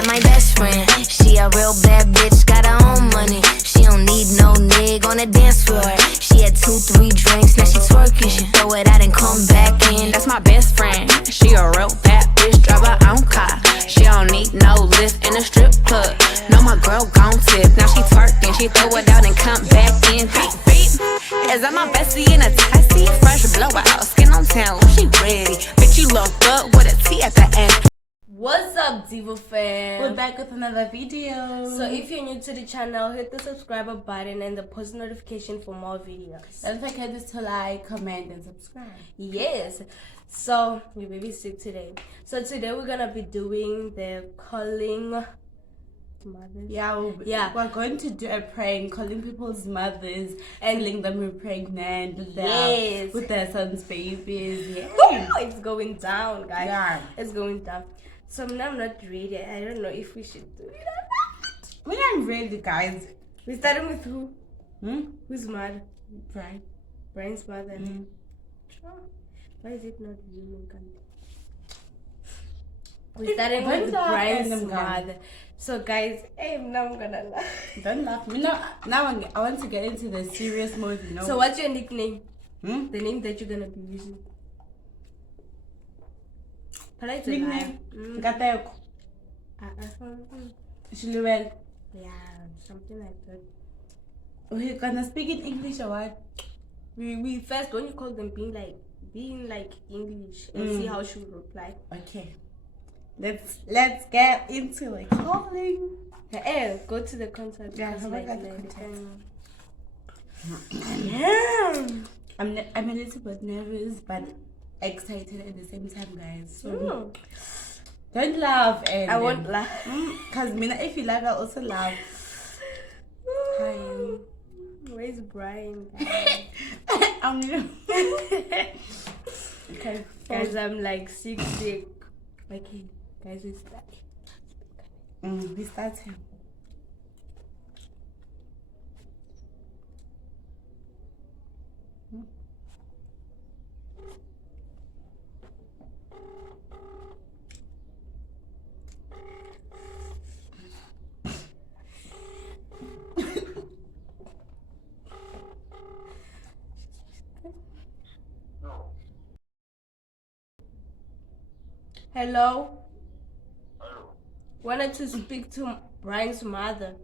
at my best friend. She a real bad bitch, got her own money. She don't need no nigga on the dance floor. She had 2-3 drinks, now she twerking. She throw it out and come back in. That's my best friend. She a real bad bitch, drive her own car. She don't need no lift in a strip club. No, my girl gon' tip. Now she twerking, she throw it out and come back in. Beep, beep. Is that my bestie in a taxi? Fresh blowout, skin on town, she ready. Bitch, you look good with a T at the end. What's up, Diva fam? We're back with another video. So if you're new to the channel, hit the subscribe button and the post notification for more videos. Don't forget to like, comment, and subscribe. Yes. So we baby sick today. So today we're gonna be doing the calling mothers. We're going to do a prank, calling people's mothers and telling them we're pregnant with their son's babies. Yeah. It's going down, guys. Yeah. It's going down. So now I'm not ready. I don't know if we should do it or not. We're not ready, guys. We're starting with who? Who's mad? Brian. Brian's mother. Sure. Why is it not you? We're starting with Brian's mother. So guys, now I'm gonna laugh. Don't laugh. Now I want to get into the serious mode, you know. So what's your nickname? The name that you're gonna be using? nickname? Ngateko. Shilwell. Yeah, something like that. We're gonna speak in English or what? We first, when you call them, being like English and see how she would reply. Okay. Let's get into the calling. Go to the contact. Yeah, how about the contact? I'm a little bit nervous, but excited at the same time, guys. So don't laugh. And I won't laugh. Cause if you laugh, I also laugh. Hi. Where's Brian? I'm okay, guys. I'm like sick. Okay, guys, we start. We start him. Hello? Wanted to speak to Brian's mother.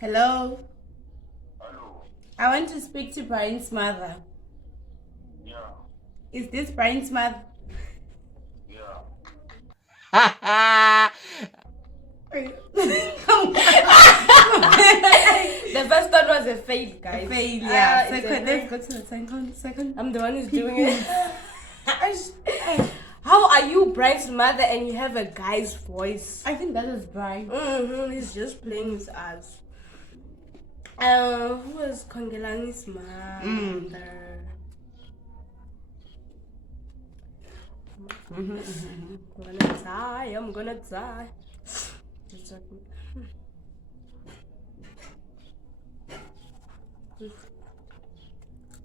Hello? Hello. I want to speak to Brian's mother. Yeah. Is this Brian's mother? Yeah. The first one was a fail, guys. Fail, yeah. Second, let's go to the second. I'm the one who's doing it. How are you Brian's mother and you have a guy's voice? I think that is Brian. He's just playing with us. Who was Kongelani's mother? I'm gonna die.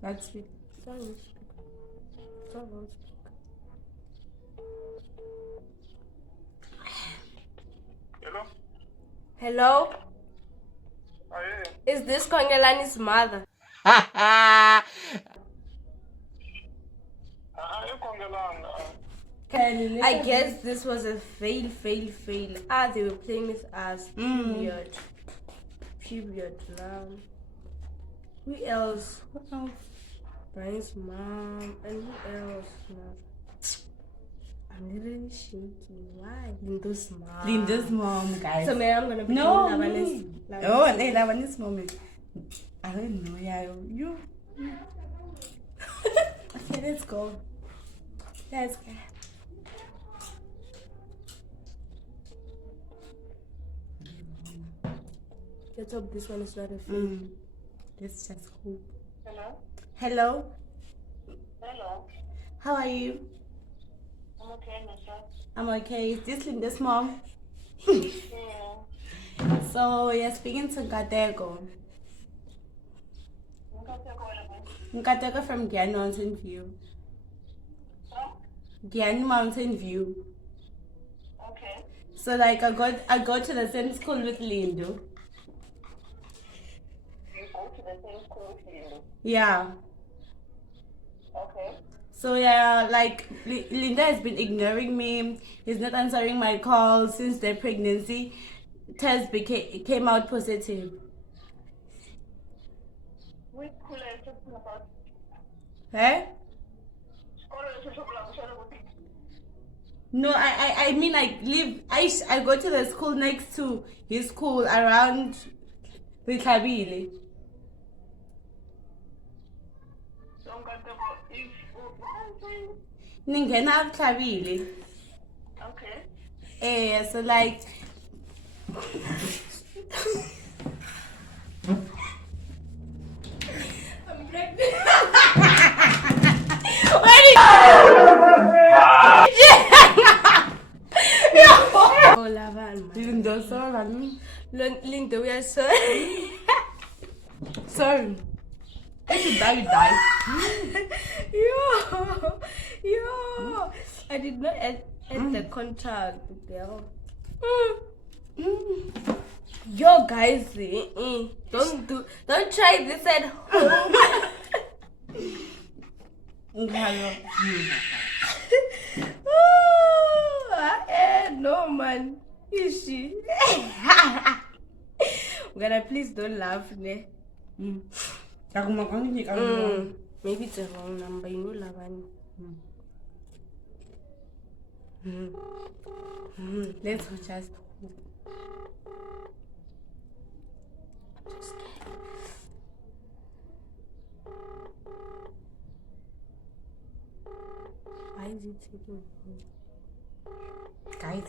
That's it. Hello? Hello? Yeah. Is this Kongelani's mother? I guess this was a fail. They were playing with us. Period. Now. Who else? Brian's mom. And who else? I'm literally shaking. Why? Linda's mom, guys. So maybe I'm gonna be Lavanis moment. I don't know, yeah. You. Okay, let's go. Let's hope this one is not a fail. Let's just hope. Hello? Hello? Hello? How are you? I'm okay, myself. I'm okay. Is this Linda's mom? Yeah. So, you're speaking to Ngateko. Ngateko from Gyan Mountain View. Gyan Mountain View. So like I go to the same school with Lindo. You go to the same school with you. Yeah. Okay. So yeah, like Linda has been ignoring me. He's not answering my calls since their pregnancy test came out positive. Which school are you talking about? Eh? School are you talking about? No, I mean like I go to the school next to his school around Ritlabile. Ningena Ritlabile. Okay. So like I'm pregnant. Oh, Lavan, man. Lindo, sorry. Lindo, we are sorry. Sorry. If you die, you die. Yo, I did not end the contract, girl. Yo, guys, don't try this at home. No, man. Is she? Gonna please don't laugh, ne? Maybe it's a wrong number, you know, Lavani. Let's just Why is it taking? guys.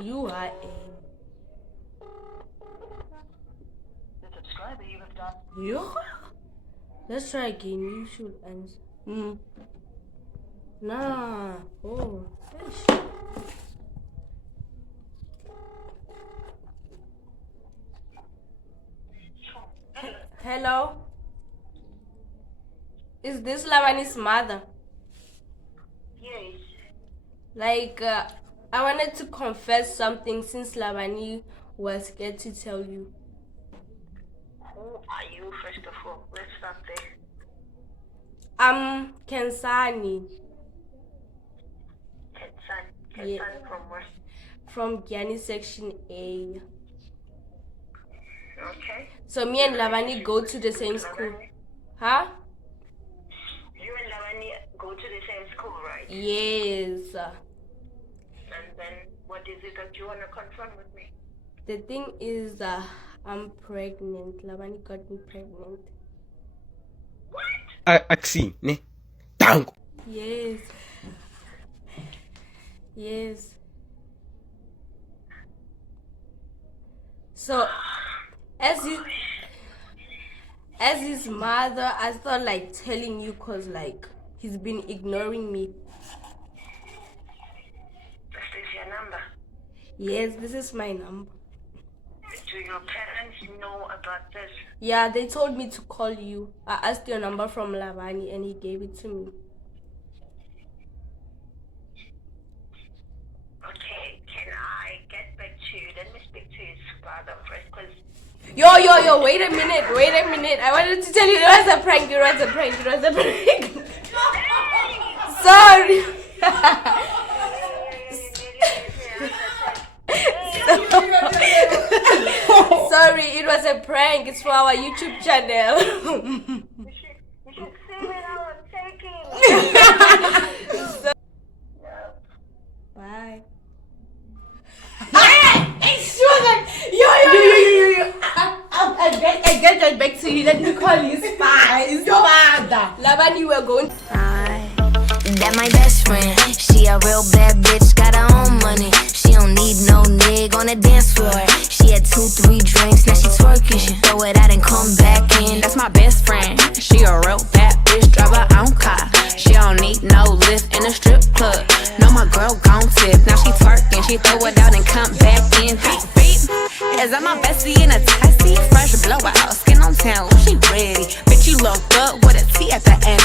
You are a. The subscriber you have done. You? Let's try again. You should answer. Nah. Oh. Ish. Hello? Is this Lavani's mother? Yes. Like, I wanted to confess something since Lavani was scared to tell you. Who are you, first of all? Let's start there. Kensani Kensan. Yeah. Kensan from where? from Gyani Section A. Okay. So me and Lavani go to the same school. Huh? You and Lavani go to the same school, right? Yes. And then what is it that you want to confirm with me? The thing is, I'm pregnant. Lavani got me pregnant. Aksi, ne? Tango. Yes. Yes. So, as his mother, I thought like telling you cause like he's been ignoring me. Is this your number? Yes, this is my number. Do your parents know about this? Yeah, they told me to call you. I asked your number from Lavani and he gave it to me. Okay, can I get back to you? Let me speak to his father first, because Yo, wait a minute. I wanted to tell you it was a prank. Sorry. Sorry, it was a prank. It's for our YouTube channel. you should see me how I'm taking. Bye. I get that back to you. Let me call his father. Lavani, we're going. That my best friend. She a real bad bitch, got her own money. She don't need no nigga on the dance floor. She had 2-3 drinks, now she twerking. She throw it out and come back in. That's my best friend. She a real bad bitch, drive her own car. She don't need no lift in a strip club. No, my girl gon' tip. Now she twerking, she throw it out and come back in. Beep, beep. Is that my bestie in a taxi? Fresh blowout, skin on town, she ready. Bitch, you look good with a T at the end.